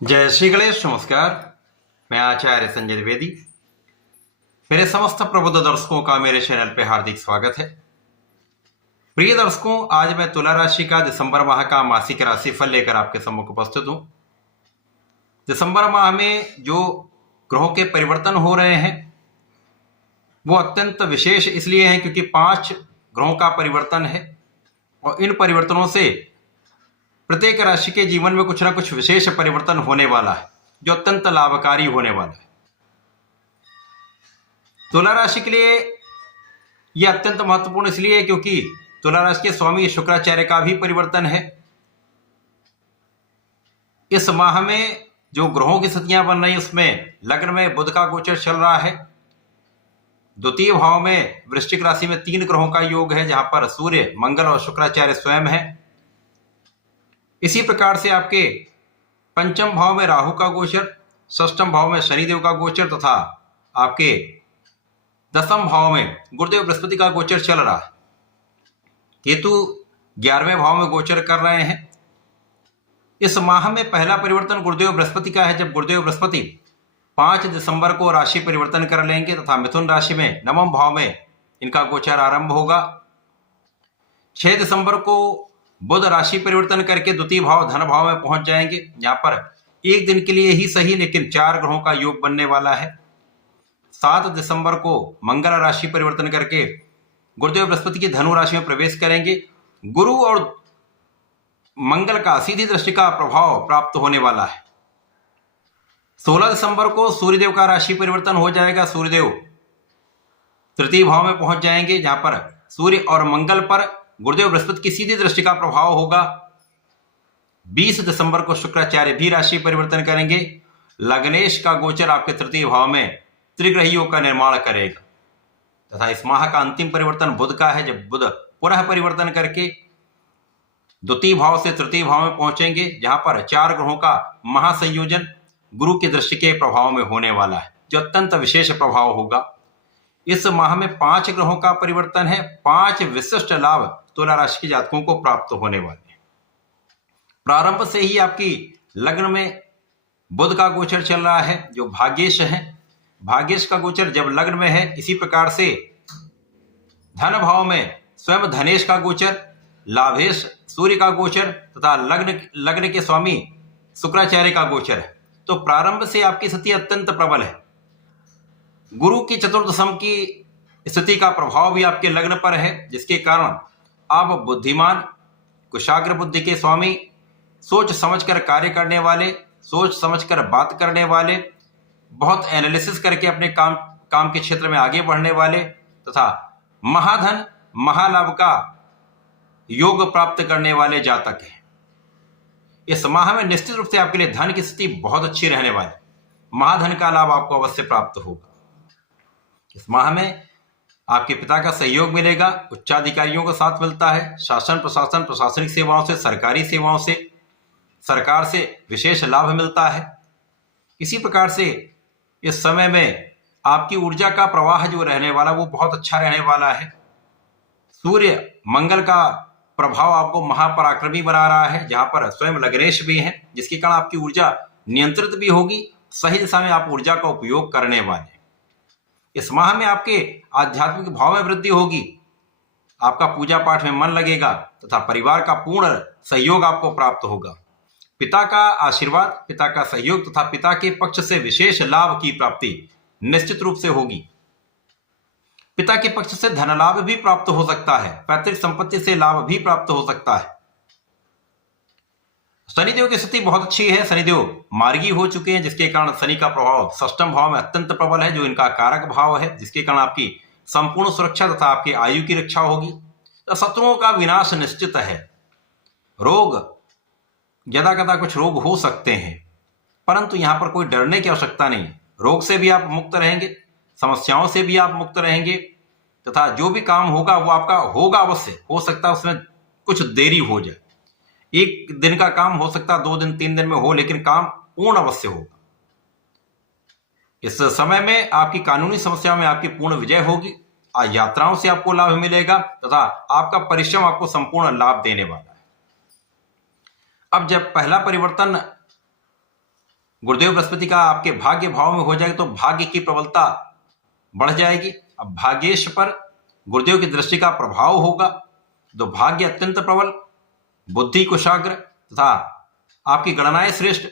जय श्री गणेश। नमस्कार, मैं आचार्य संजय द्विवेदी। मेरे समस्त प्रबुद्ध दर्शकों का मेरे चैनल पे हार्दिक स्वागत है। प्रिय दर्शकों, आज मैं तुला राशि का दिसंबर माह का मासिक राशिफल लेकर आपके सम्मुख उपस्थित हूं। दिसंबर माह में जो ग्रहों के परिवर्तन हो रहे हैं वो अत्यंत विशेष इसलिए हैं क्योंकि 5 ग्रहों का परिवर्तन है और इन परिवर्तनों से प्रत्येक राशि के जीवन में कुछ ना कुछ विशेष परिवर्तन होने वाला है जो अत्यंत लाभकारी होने वाला है। तुला राशि के लिए यह अत्यंत महत्वपूर्ण इसलिए है क्योंकि तुला राशि के स्वामी शुक्राचार्य का भी परिवर्तन है। इस माह में जो ग्रहों की स्थितियां बन रही हैं उसमें लग्न में बुध का गोचर चल रहा है। द्वितीय भाव में वृश्चिक राशि में 3 ग्रहों का योग है जहां पर सूर्य, मंगल और शुक्राचार्य स्वयं है। इसी प्रकार से आपके पंचम भाव में राहु का गोचर, षष्ठम भाव में शनिदेव का गोचर तथा आपके दसम भाव में गुरुदेव बृहस्पति का गोचर चल रहा है। केतु 11वें भाव में गोचर कर रहे हैं। इस माह में पहला परिवर्तन गुरुदेव बृहस्पति का है, जब गुरुदेव बृहस्पति 5 दिसंबर को राशि परिवर्तन कर लेंगे तथा मिथुन राशि में नवम भाव में इनका गोचर आरंभ होगा। 6 दिसंबर को बुध राशि परिवर्तन करके द्वितीय भाव धन भाव में पहुंच जाएंगे, जहां पर एक दिन के लिए ही सही लेकिन 4 ग्रहों का योग बनने वाला है। 7 दिसंबर को मंगल राशि परिवर्तन करके गुरुदेव बृहस्पति की धनु राशि में प्रवेश करेंगे। गुरु और मंगल का सीधी दृष्टि का प्रभाव प्राप्त होने वाला है। 16 दिसंबर को सूर्यदेव का राशि परिवर्तन हो जाएगा। सूर्यदेव तृतीय भाव में पहुंच जाएंगे, जहां पर सूर्य और मंगल पर गुरुदेव बृहस्पति की सीधी दृष्टि का प्रभाव होगा। 20 दिसंबर को शुक्राचार्य भी राशि परिवर्तन करेंगे। लग्नेश का गोचर आपके तृतीय भाव में त्रिग्रही योग का निर्माण करेगा तथा इस माह का अंतिम परिवर्तन बुध का है, जब बुध पुनः परिवर्तन करके द्वितीय भाव से तृतीय भाव में पहुंचेंगे, जहां पर 4 ग्रहों का महासंयोजन गुरु की दृष्टि के प्रभाव में होने वाला है जो अत्यंत विशेष प्रभाव होगा। इस माह में 5 ग्रहों का परिवर्तन है। 5 विशिष्ट लाभ तुला राशि के जातकों को प्राप्त होने वाले हैं। प्रारंभ से ही आपकी लग्न में बुध का गोचर चल रहा है जो भाग्येश है। भाग्येश का गोचर जब लग्न में है, इसी प्रकार से धन भाव में स्वयं धनेश का गोचर, लाभेश सूर्य का गोचर तथा लग्न के स्वामी शुक्राचार्य का गोचर है। तो प्रारंभ से आपकी स्थिति अत्यंत प्रबल है। गुरु की चतुर्दशम की स्थिति का प्रभाव भी आपके लग्न पर है, जिसके कारण आप बुद्धिमान, कुशाग्र बुद्धि के स्वामी, सोच समझकर कार्य करने वाले, सोच समझकर बात करने वाले, बहुत एनालिसिस करके अपने काम के क्षेत्र में आगे बढ़ने वाले तथा महाधन महालाभ का योग प्राप्त करने वाले जातक हैं। इस माह में निश्चित रूप से आपके लिए धन की स्थिति बहुत अच्छी रहने वाली है। महाधन का लाभ आपको अवश्य प्राप्त होगा। इस माह में आपके पिता का सहयोग मिलेगा, उच्चाधिकारियों का साथ मिलता है, शासन प्रशासन प्रशासनिक सेवाओं से, सरकारी सेवाओं से, सरकार से विशेष लाभ मिलता है। इसी प्रकार से इस समय में आपकी ऊर्जा का प्रवाह जो रहने वाला वो बहुत अच्छा रहने वाला है। सूर्य मंगल का प्रभाव आपको महापराक्रमी बना रहा है, जहां पर स्वयं लग्नेश भी हैं, जिसके कारण आपकी ऊर्जा नियंत्रित भी होगी। सही दिशा में आप ऊर्जा का उपयोग करने वाले। इस माह में आपके आध्यात्मिक भाव में वृद्धि होगी, आपका पूजा पाठ में मन लगेगा तथा परिवार का पूर्ण सहयोग आपको प्राप्त होगा। पिता का आशीर्वाद, पिता का सहयोग तथा पिता के पक्ष से विशेष लाभ की प्राप्ति निश्चित रूप से होगी। पिता के पक्ष से धन लाभ भी प्राप्त हो सकता है, पैतृक संपत्ति से लाभ भी प्राप्त हो सकता है। शनिदेव की स्थिति बहुत अच्छी है। शनिदेव मार्गी हो चुके हैं, जिसके कारण शनि का प्रभाव षष्ठम भाव में अत्यंत प्रबल है, जो इनका कारक भाव है, जिसके कारण आपकी संपूर्ण सुरक्षा तथा आपकी आयु की रक्षा होगी। तो शत्रुओं का विनाश निश्चित है। रोग यदा कुछ रोग हो सकते हैं, परंतु यहां पर कोई डरने की आवश्यकता नहीं। रोग से भी आप मुक्त रहेंगे, समस्याओं से भी आप मुक्त रहेंगे तथा जो भी काम होगा वो आपका होगा अवश्य। हो सकता है उसमें कुछ देरी हो जाए, एक दिन का काम हो सकता है 2 दिन 3 दिन में हो, लेकिन काम पूर्ण अवश्य होगा। इस समय में आपकी कानूनी समस्याओं में आपकी पूर्ण विजय होगी। यात्राओं से आपको लाभ मिलेगा तथा आपका परिश्रम आपको संपूर्ण लाभ देने वाला है। अब जब पहला परिवर्तन गुरुदेव बृहस्पति का आपके भाग्य भाव में हो जाएगा तो भाग्य की प्रबलता बढ़ जाएगी। अब भाग्येश पर गुरुदेव की दृष्टि का प्रभाव होगा तो भाग्य अत्यंत प्रबल, बुद्धि कुशाग्र तथा आपकी गणनाएं श्रेष्ठ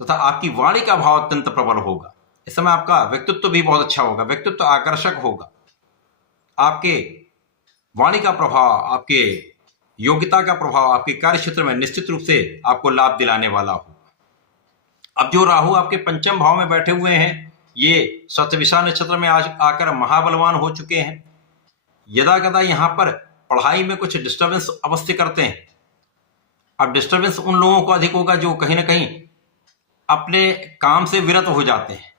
तथा आपकी वाणी का भाव अत्यंत प्रबल होगा। इस समय आपका व्यक्तित्व भी बहुत अच्छा होगा, व्यक्तित्व आकर्षक होगा। आपके वाणी का प्रभाव, आपके योग्यता का प्रभाव आपके कार्य क्षेत्र में निश्चित रूप से आपको लाभ दिलाने वाला होगा। अब जो राहु आपके पंचम भाव में बैठे हुए हैं, ये सतविषा नक्षत्र में आज आकर महाबलवान हो चुके हैं। यदा कदा यहाँ पर पढ़ाई में कुछ डिस्टर्बेंस अवश्य करते हैं। अब डिस्टर्बेंस उन लोगों को अधिक होगा जो कहीं ना कहीं अपने काम से विरत हो जाते हैं।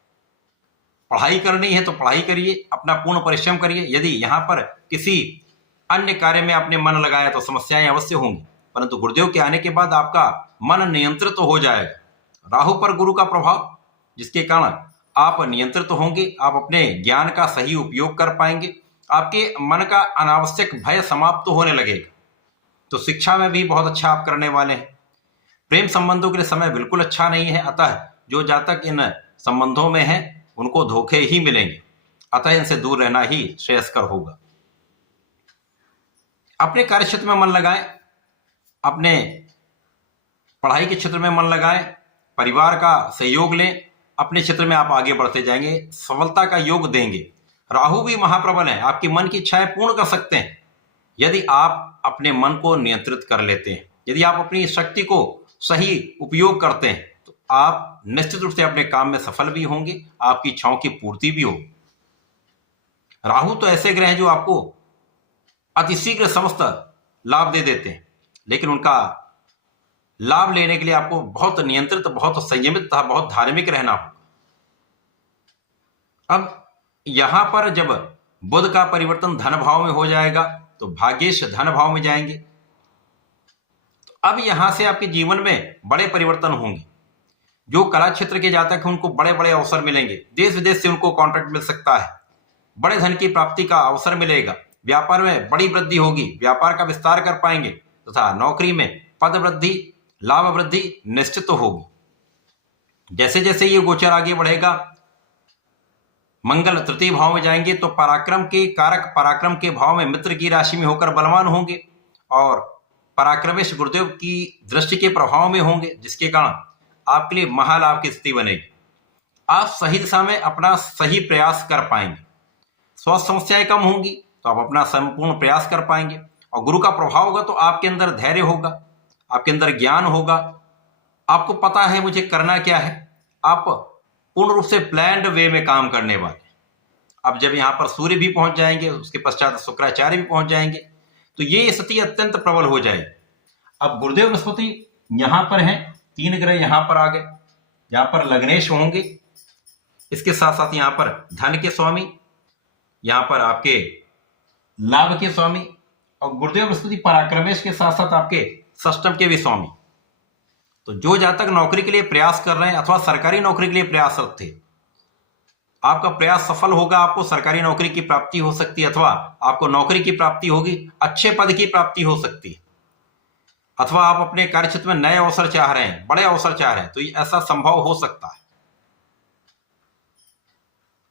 पढ़ाई करनी है तो पढ़ाई करिए, अपना पूर्ण परिश्रम करिए। यदि यहाँ पर किसी अन्य कार्य में आपने मन लगाया तो समस्याएं अवश्य होंगी, परंतु गुरुदेव के आने के बाद आपका मन नियंत्रित तो हो जाएगा। राहु पर गुरु का प्रभाव, जिसके कारण आप नियंत्रित होंगे, आप अपने ज्ञान का सही उपयोग कर पाएंगे, आपके मन का अनावश्यक भय समाप्त होने लगेगा। तो शिक्षा में भी बहुत अच्छा आप करने वाले हैं। प्रेम संबंधों के लिए समय बिल्कुल अच्छा नहीं है, अतः जो जातक इन संबंधों में है उनको धोखे ही मिलेंगे, अतः इनसे दूर रहना ही श्रेयस्कर होगा। अपने कार्य क्षेत्र में मन लगाएं, अपने पढ़ाई के क्षेत्र में मन लगाएं, परिवार का सहयोग लें, अपने क्षेत्र में आप आगे बढ़ते जाएंगे, सफलता का योग देंगे। राहु भी महाप्रबल है, आपकी मन की इच्छाएं पूर्ण कर सकते हैं यदि आप अपने मन को नियंत्रित कर लेते हैं। यदि आप अपनी शक्ति को सही उपयोग करते हैं तो आप निश्चित रूप से अपने काम में सफल भी होंगे, आपकी इच्छाओं की पूर्ति भी होगी। राहु तो ऐसे ग्रह हैं जो आपको अतिशीघ्र समस्त लाभ दे देते हैं, लेकिन उनका लाभ लेने के लिए आपको बहुत नियंत्रित, बहुत संयमित तथा बहुत धार्मिक रहना होगा। अब यहां पर जब बुध का परिवर्तन धन भाव में हो जाएगा तो भाग्येश धन भाव में जाएंगे। तो अब यहां से आपके जीवन में बड़े परिवर्तन होंगे। जो कला क्षेत्र के जातक हैं उनको बड़े बड़े अवसर मिलेंगे, देश विदेश से उनको कॉन्ट्रैक्ट मिल सकता है, बड़े धन की प्राप्ति का अवसर मिलेगा, व्यापार में बड़ी वृद्धि होगी, व्यापार का विस्तार कर पाएंगे तथा नौकरी में पद वृद्धि, लाभ वृद्धि निश्चित होगी। जैसे जैसे ये गोचर आगे बढ़ेगा, मंगल तृतीय भाव में जाएंगे तो पराक्रम के कारक पराक्रम के भाव में मित्र की राशि में होकर बलवान होंगे और पराक्रमेश गुरुदेव की दृष्टि के प्रभाव में होंगे, जिसके कारण आपके लिए महालाभ की स्थिति बनेगी। आप सही दिशा में अपना सही प्रयास कर पाएंगे, स्वास्थ्य समस्याएं कम होंगी तो आप अपना संपूर्ण प्रयास कर पाएंगे और गुरु का प्रभाव होगा तो आपके अंदर धैर्य होगा, आपके अंदर ज्ञान होगा, आपको पता है मुझे करना क्या है, आप पूर्ण रूप से प्लान्ड वे में काम करने वाले। अब जब यहाँ पर सूर्य भी पहुंच जाएंगे, उसके पश्चात शुक्राचार्य भी पहुंच जाएंगे तो ये स्थिति अत्यंत प्रबल हो जाएगी। अब गुरुदेव बृहस्पति यहाँ पर हैं, 3 ग्रह यहाँ पर आ गए, यहाँ पर लग्नेश होंगे, इसके साथ साथ यहाँ पर धन के स्वामी, यहाँ पर आपके लाभ के स्वामी और गुरुदेव बृहस्पति पराक्रमेश के साथ साथ आपके षष्टम के भी स्वामी। तो जो जातक नौकरी के लिए प्रयास कर रहे हैं अथवा सरकारी नौकरी के लिए प्रयासरत थे, आपका प्रयास सफल होगा, आपको सरकारी नौकरी की प्राप्ति हो सकती है अथवा आपको नौकरी की प्राप्ति होगी, अच्छे पद की प्राप्ति हो सकती है, अथवा आप अपने कार्य क्षेत्र में नए अवसर चाह रहे हैं, बड़े अवसर चाह रहे हैं तो ऐसा संभव हो सकता है।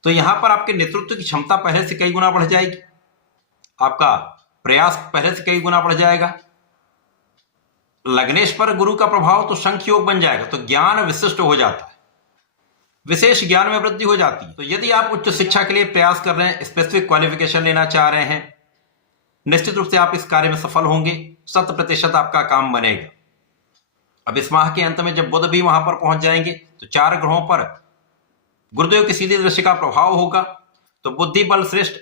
तो यहां पर आपके नेतृत्व की क्षमता पहले से कई गुना बढ़ जाएगी, आपका प्रयास पहले से कई गुना बढ़ जाएगा। लग्नेश पर गुरु का प्रभाव तो शंख योग बन जाएगा तो ज्ञान विशिष्ट हो जाता है, विशेष ज्ञान में वृद्धि हो जाती है। तो यदि आप उच्च शिक्षा के लिए प्रयास कर रहे हैं, स्पेसिफिक क्वालिफिकेशन लेना चाह रहे हैं, निश्चित रूप से आप इस कार्य में सफल होंगे, 100% आपका काम बनेगा। अब इस माह के अंत में जब बुध भी वहां पर पहुंच जाएंगे तो 4 ग्रहों पर गुरुदेव की सीधी दृष्टि का प्रभाव होगा तो बुद्धि बल श्रेष्ठ,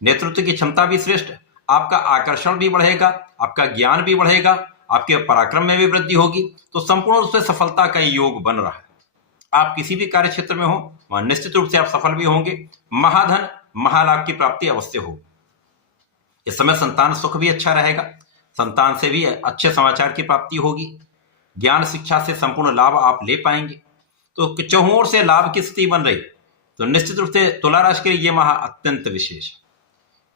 नेतृत्व की क्षमता भी श्रेष्ठ, आपका आकर्षण भी बढ़ेगा, आपका ज्ञान भी बढ़ेगा, आपके पराक्रम में भी वृद्धि होगी, तो संपूर्ण रूप से सफलता का योग बन रहा है। आप किसी भी कार्य क्षेत्र में हो वहां निश्चित रूप से आप सफल भी होंगे, महाधन महालाभ की प्राप्ति अवश्य होगी। इस समय संतान सुख भी अच्छा रहेगा, संतान से भी अच्छे समाचार की प्राप्ति होगी, ज्ञान शिक्षा से संपूर्ण लाभ आप ले पाएंगे। तो चहुओं ओर से लाभ की स्थिति बन रही, तो निश्चित रूप से तुला राशि के लिए यह माह अत्यंत विशेष है।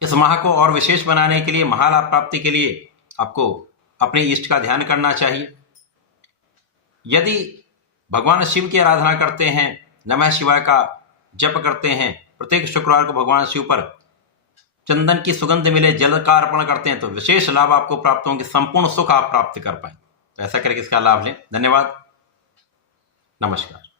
इस माह को और विशेष बनाने के लिए, महालाभ प्राप्ति के लिए आपको अपने इष्ट का ध्यान करना चाहिए। यदि भगवान शिव की आराधना करते हैं, नमः शिवाय का जप करते हैं, प्रत्येक शुक्रवार को भगवान शिव पर चंदन की सुगंध मिले जल का अर्पण करते हैं तो विशेष लाभ आपको प्राप्त होंगे, संपूर्ण सुख आप प्राप्त कर पाएंगे। तो ऐसा करके इसका लाभ लें। धन्यवाद, नमस्कार।